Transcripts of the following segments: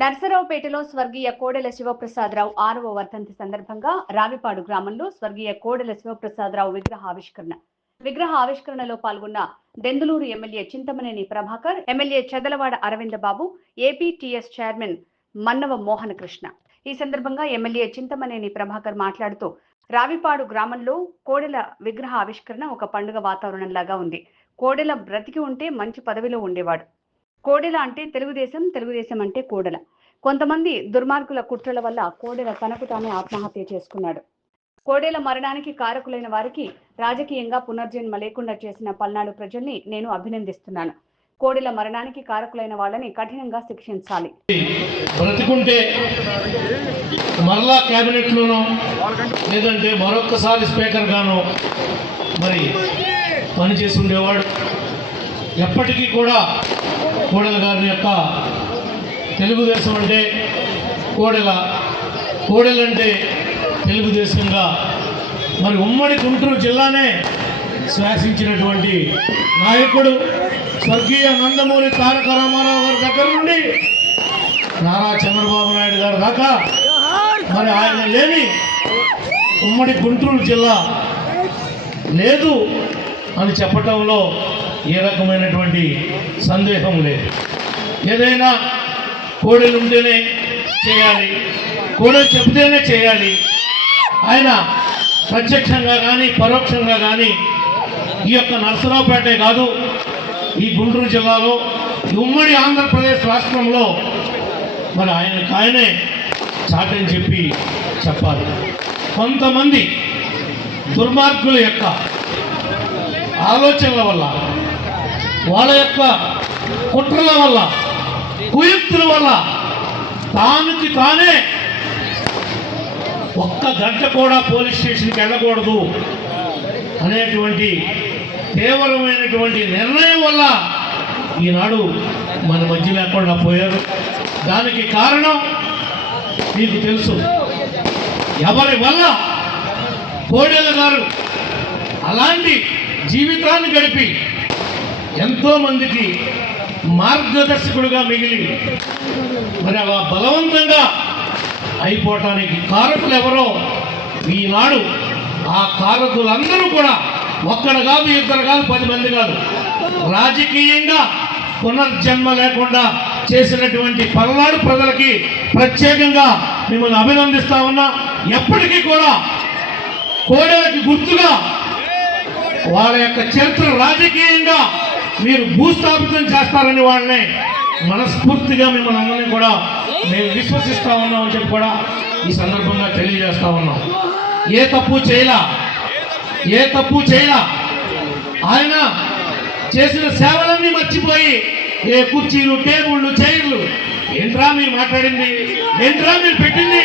నర్సరావుపేటలో స్వర్గీయ కోడెల శివప్రసాదరావు 6వ వర్ధంతి సందర్భంగా రావిపాడు గ్రామంలో స్వర్గీయ కోడెల శివప్రసాదరావు విగ్రహ ఆవిష్కరణలో పాల్గొన్న Denduluru MLA Chintamaneni Prabhakar, MLA Chadalavada Aravindababu, APTS chairman Mannava Mohana Krishna. ఈ సందర్భంగా ఎమ్మెల్యే చింతమనేని ప్రభాకర్ మాట్లాడుతూ, రావిపాడు గ్రామంలో కోడెల విగ్రహ ఆవిష్కరణ ఒక పండుగ వాతావరణంలాగా ఉంది. కోడెల బ్రతికి ఉంటే మంచి పదవిలో ఉండేవాడు. కోడెల అంటే తెలుగుదేశం, తెలుగుదేశం అంటే కోడెల. కొంతమంది దుర్మార్గుల కుట్రల వల్ల కోడెల తనకు తానే ఆత్మహత్య చేసుకున్నాడు. కోడెల మరణానికి కారకులైన వారికి రాజకీయంగా పునర్జన్మ లేకుండా చేసిన పల్నాడు ప్రజల్ని నేను అభినందిస్తున్నాను. కోడెల మరణానికి కారకులైన వాళ్ళని కఠినంగా శిక్షించాలి. బ్రతికుంటే మరలా క్యాబినెట్లోనో లేదంటే మరొక్కసారి స్పీకర్ గానో మరి పనిచేసి ఉండేవాడు. ఎప్పటికీ కూడా కోడెల గారి యొక్క తెలుగుదేశం అంటే కోడెలంటే తెలుగుదేశంగా మరి ఉమ్మడి గుంటూరు జిల్లానే శ్వాసించినటువంటి నాయకుడు స్వర్గీయ నందమూరి తారక రామారావు గారి దగ్గర నుండి నారా చంద్రబాబు నాయుడు గారి దాకా మరి ఆయన లేని ఉమ్మడి గుంటూరు జిల్లా లేదు అని చెప్పటంలో ఏ రకమైనటువంటి సందేహం లేదు. ఏదైనా కోడెలు ఉంటేనే చేయాలి, కోడెలు చెబితేనే చేయాలి. ఆయన ప్రత్యక్షంగా కానీ పరోక్షంగా కానీ ఈ యొక్క నర్సరావుపేటే కాదు, ఈ గుంటూరు జిల్లాలో ఉమ్మడి ఆంధ్రప్రదేశ్ రాష్ట్రంలో మరి ఆయనే చాటని చెప్పాలి. కొంతమంది దుర్మార్గుల యొక్క ఆలోచనల వల్ల, వాళ్ళ యొక్క కుట్రల వల్ల, కుయుక్తుల వల్ల తానుకి తానే ఒక్క గంట కూడా పోలీస్ స్టేషన్కి వెళ్ళకూడదు అనేటువంటి తీవ్రమైనటువంటి నిర్ణయం వల్ల ఈనాడు మన మధ్య లేకుండా పోయారు. దానికి కారణం మీకు తెలుసు. ఎవరి వల్ల కోడెల గారు అలాంటి జీవితాన్ని గడిపి ఎంతోమందికి మార్గదర్శకుడుగా మిగిలి మరి అలా బలవంతంగా అయిపోవటానికి కారకులు ఎవరో ఈనాడు ఆ కారకులందరూ కూడా ఒక్కడు కాదు, ఇద్దరు కాదు, 10 మంది కాదు, రాజకీయంగా పునర్జన్మ లేకుండా చేసినటువంటి పల్నాడు ప్రజలకి ప్రత్యేకంగా మిమ్మల్ని అభినందిస్తా ఉన్నా. ఎప్పటికీ కూడా కోడెలకి గుర్తుగా వాళ్ళ యొక్క చరిత్ర రాజకీయంగా మీరు భూస్థాపితం చేస్తారని వాళ్ళని మనస్ఫూర్తిగా మిమ్మల్ని అందరినీ కూడా మేము విశ్వసిస్తా ఉన్నామని చెప్పి కూడా ఈ సందర్భంగా తెలియజేస్తా ఉన్నాం. ఏ తప్పు చేయలా ఆయన చేసిన సేవలన్నీ మర్చిపోయి ఏ కుర్చీలు, టేబుళ్ళు, చైర్లు, ఏంట్రా మీరు మాట్లాడింది, ఏంట్రా మీరు పెట్టింది,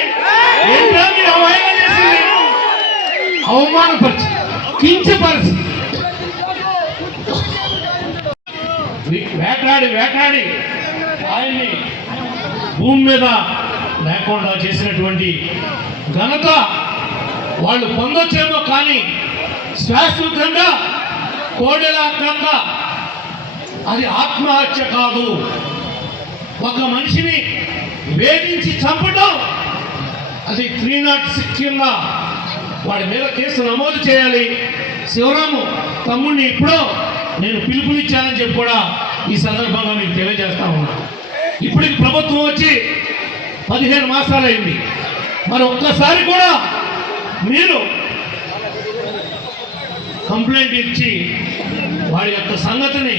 ఏంట్రా మీరు అవమానం చేసింది, అవమానపరిచి కించపరిచి వేటాడి ఆయన్ని భూమి మీద లేకుండా చేసినటువంటి ఘనత వాళ్ళు పొందొచ్చేమో, కానీ శాశ్వతంగా కోడెలాగా అది ఆత్మహత్య కాదు. ఒక మనిషిని వేధించి చంపడం అది 306 కింద వాడి మీద కేసు నమోదు చేయాలి. శివరాము తమ్ముడిని ఇప్పుడో నేను పిలుపునిచ్చానని చెప్పి కూడా ఈ సందర్భంగా మీకు తెలియజేస్తా ఉన్నా. ఇప్పటికి ప్రభుత్వం వచ్చి 15 మాసాలైంది. మరి ఒక్కసారి కూడా మీరు కంప్లైంట్ ఇచ్చి వాడి యొక్క సంగతిని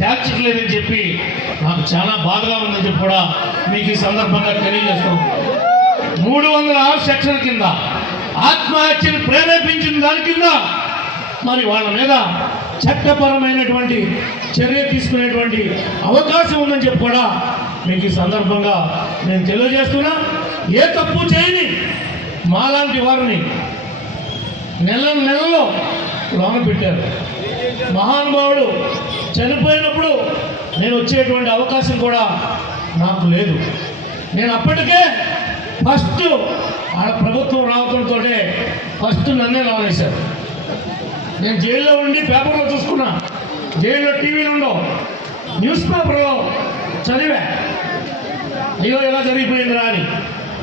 తేల్చట్లేదని చెప్పి నాకు చాలా బాధగా ఉందని చెప్పి కూడా మీకు ఈ సందర్భంగా తెలియజేస్తాం. 306 సెక్షన్ కింద ఆత్మహత్యను ప్రేరేపించిన దాని కింద మరి వాళ్ళ మీద చట్టపరమైనటువంటి చర్య తీసుకునేటువంటి అవకాశం ఉందని చెప్పి కూడా మీకు ఈ సందర్భంగా నేను తెలియజేస్తున్నా. ఏ తప్పు చేయని మాలాంటి వారిని నెలలో లోన పెట్టారు. మహానుభావుడు చనిపోయినప్పుడు నేను వచ్చేటువంటి అవకాశం కూడా నాకు లేదు. నేను అప్పటికే ఫస్ట్ ఆడ ప్రభుత్వం రావడంతో ఫస్ట్ నన్నే లాగేశారు. నేను జైల్లో ఉండి పేపర్లో చూసుకున్నా, జైల్లో టీవీలు ఉండవు, న్యూస్ పేపర్లో చదివా. అయ్యో ఎలా జరిగిపోయిందిరా అని.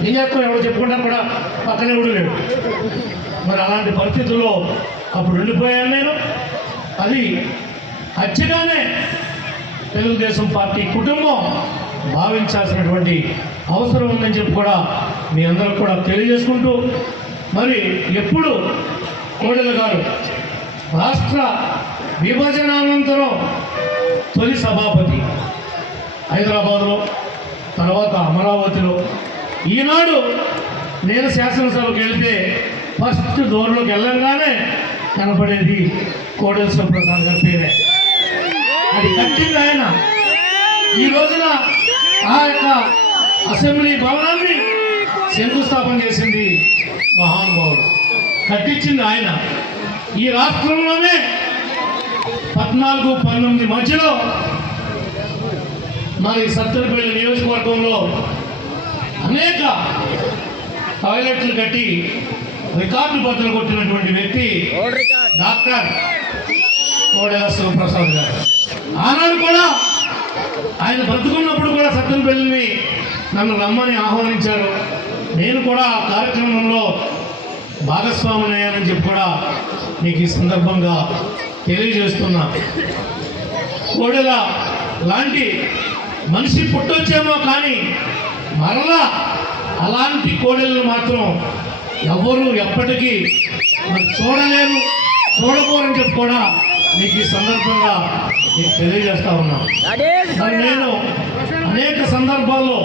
ఏం చేస్తాం, ఎవరు చెప్పుకుంటారు కూడా, పక్కనే ఎవడు లేడు. మరి అలాంటి పరిస్థితుల్లో అప్పుడు ఉండిపోయాను నేను. అది హత్యగానే తెలుగుదేశం పార్టీ కుటుంబం భావించాల్సినటువంటి అవసరం ఉందని చెప్పి కూడా మీ అందరూ కూడా తెలియజేసుకుంటూ, మరి ఎప్పుడు కోడెల గారు రాష్ట్ర విభజనానంతరం తొలి సభాపతి హైదరాబాద్లో, తర్వాత అమరావతిలో. ఈనాడు నేను శాసనసభకు వెళ్తే ఫస్ట్ డోర్లోకి వెళ్ళంగానే కనపడేది కోడెల శివప్రసాద్ గారి పేరే. అది కట్టింది ఆయన. ఈ రోజున ఆ యొక్క అసెంబ్లీ భవనాన్ని శంకుస్థాపన చేసింది మహానుభావుడు, కట్టించింది ఆయన. ఈ రాష్ట్రంలోనే 14-19 మధ్యలో మరి సత్తెనపల్లి నియోజకవర్గంలో అనేక టాయిలెట్లు కట్టి రికార్డు బద్దలు కొట్టినటువంటి వ్యక్తి డాక్టర్ కోడెల శివప్రసాద్ గారు. ఆనాడు కూడా ఆయన బ్రతుకున్నప్పుడు కూడా సత్తెనపల్లిని నన్ను రమ్మని ఆహ్వానించారు. నేను కూడా ఆ కార్యక్రమంలో భాగస్వామిని అయ్యానని చెప్పి కూడా మీకు ఈ సందర్భంగా తెలియజేస్తున్నా. కోడెల లాంటి మనిషి పుట్టొచ్చేమో కానీ మరలా అలాంటి కోడెలను మాత్రం ఎవరు ఎప్పటికీ మరి చూడలేరు, చూడబోరని చెప్పి కూడా మీకు ఈ సందర్భంగా మీకు తెలియజేస్తా ఉన్నాను. మరి నేను అనేక సందర్భాల్లో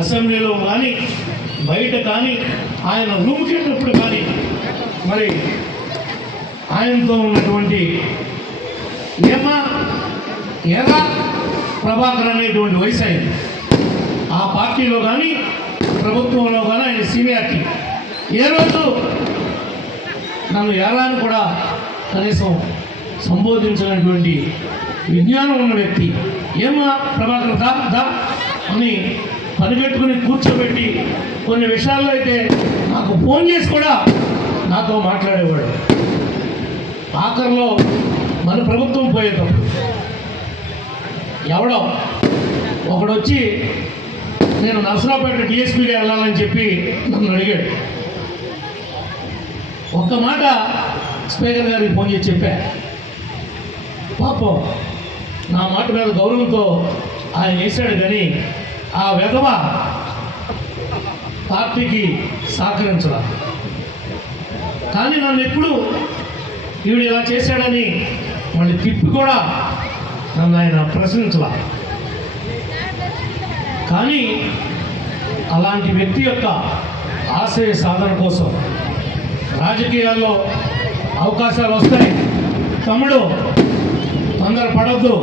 అసెంబ్లీలో కానీ బయట కానీ ఆయన రూమ్కి వెళ్ళినప్పుడు కానీ మరి ఆయనతో ఉన్నటువంటి ఎరా ప్రభాకర్ అనేటువంటి వయసు అయింది. ఆ పార్టీలో కానీ ప్రభుత్వంలో కానీ ఆయన సీనియారిటీ. ఏ రోజు నన్ను ఎరాని కూడా కనీసం సంబోధించినటువంటి విజ్ఞానం ఉన్న వ్యక్తి. ఏమా ప్రభాకర్ దా అని పనిపెట్టుకుని కూర్చోబెట్టి కొన్ని విషయాల్లో అయితే నాకు ఫోన్ చేసి కూడా నాతో మాట్లాడేవాడు. ఆఖరిలో మన ప్రభుత్వం పోయేటప్పుడు ఎవడో ఒకడొచ్చి నేను నరసరావుపేట డిఎస్పీగా వెళ్ళాలని చెప్పి నన్ను అడిగాడు. ఒక్క మాట స్పీకర్ గారికి ఫోన్ చేసి చెప్పా. పాపం నా మాట మీద గౌరవంతో ఆయన వేశాడు, కానీ ఆ వెధవ పార్టీకి సహకరించరా. కానీ నన్ను ఎప్పుడు ఈవిడ ఇలా చేశాడని మళ్ళీ తిప్పి కూడా నన్ను ఆయన ప్రశ్నించలా. కానీ అలాంటి వ్యక్తి యొక్క ఆశయ సాధన కోసం రాజకీయాల్లో అవకాశాలు వస్తాయి. తమ్ముడు తొందర పడద్దు.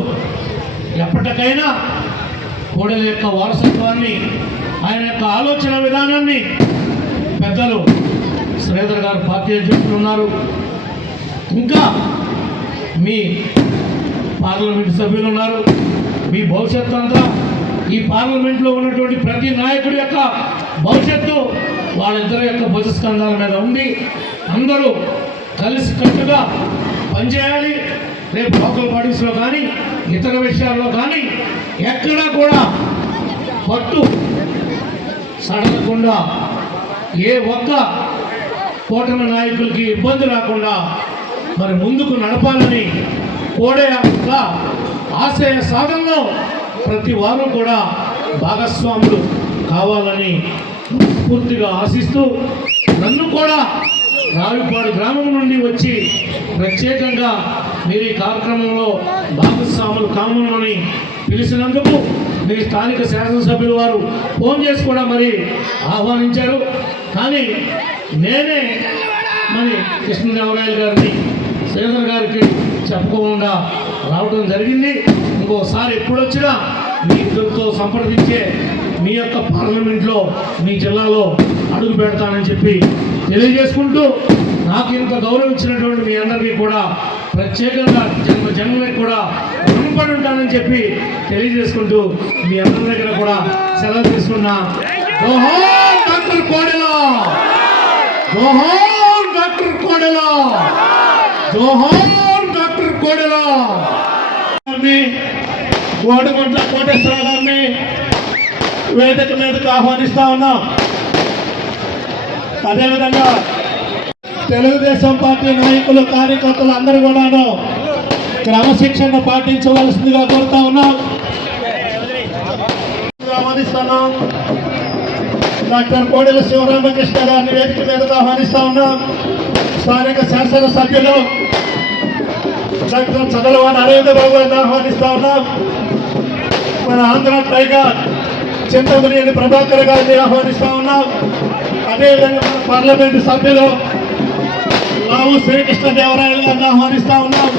ఎప్పటికైనా కోడెల యొక్క వారసత్వాన్ని, ఆయన యొక్క ఆలోచన విధానాన్ని పెద్దలు శ్రీధర్ గారు పార్టీ అధ్యక్షులు ఉన్నారు, ఇంకా మీ పార్లమెంట్ సభ్యులు ఉన్నారు. మీ భవిష్యత్తు అంతా ఈ పార్లమెంట్లో ఉన్నటువంటి ప్రతి నాయకుడి యొక్క భవిష్యత్తు వాళ్ళిద్దరి యొక్క భుజస్కంధాల మీద ఉంది. అందరూ కలిసి కట్టుగా పనిచేయాలి. రేపు లోకల్ బాడీస్లో కానీ ఇతర విషయాల్లో కానీ ఎక్కడా కూడా పట్టు సడలకుండా, ఏ ఒక్క కూటమి నాయకులకి ఇబ్బంది రాకుండా మరి ముందుకు నడపాలని కోడెల ఆశయ సాధనలో ప్రతి వారు కూడా భాగస్వాములు కావాలని పూర్తిగా ఆశిస్తూ, నన్ను కూడా రావిపాడు గ్రామం నుండి వచ్చి ప్రత్యేకంగా మీరు ఈ కార్యక్రమంలో భాగస్వాములు కామని పిలిచినందుకు మీ స్థానిక శాసనసభ్యులు వారు ఫోన్ చేసి కూడా మరి ఆహ్వానించారు. కానీ నేనే మరి కృష్ణదేవరాయలు గారిని, శ్రీధర్ గారికి చెప్పకుండా రావడం జరిగింది. ఇంకోసారి ఎప్పుడొచ్చినా మీ ఇద్దరితో సంప్రదించే మీ యొక్క పార్లమెంట్లో మీ జిల్లాలో అడుగు పెడతానని చెప్పి తెలియజేసుకుంటూ, నాకు ఇంత గౌరవం ఇచ్చినటువంటి మీ అందరికీ కూడా ప్రత్యేకంగా జన్మకి కూడా రుణపడి ఉంటానని చెప్పి తెలియజేసుకుంటూ మీ అందరి దగ్గర కూడా సెలవు తీసుకున్నా. జోహార్ డాక్టర్ కోడెల, జోహార్ డాక్టర్ కోడెల, జోహార్ డాక్టర్ కోడెల. కోటగుంట్ల కోటేశ్వర గారిని వేదిక మీదకు ఆహ్వానిస్తా ఉన్నాం. అదేవిధంగా తెలుగుదేశం పార్టీ నాయకులు కార్యకర్తలు అందరూ కూడాను క్రమశిక్షణ పాటించవలసిందిగా కోరుతా ఉన్నాం. ఆహ్వానిస్తున్నాం. డాక్టర్ కోడెల శివరామకృష్ణ గారిని వేదిక మీదకు ఆహ్వానిస్తా ఉన్నాం. స్థానిక శాసన సభ్యులు డాక్టర్ చదలవాడి అరవింద బాబు గారిని ఆహ్వానిస్తా ఉన్నాం. మన ఆంధ్ర టైగర్ చింతమనేని ప్రభాకర్ గారిని ఆహ్వానిస్తా ఉన్నాం. అదేవిధంగా మన పార్లమెంటు సభ్యులు లావు శ్రీకృష్ణదేవరాయలు గారిని ఆహ్వానిస్తా ఉన్నాం.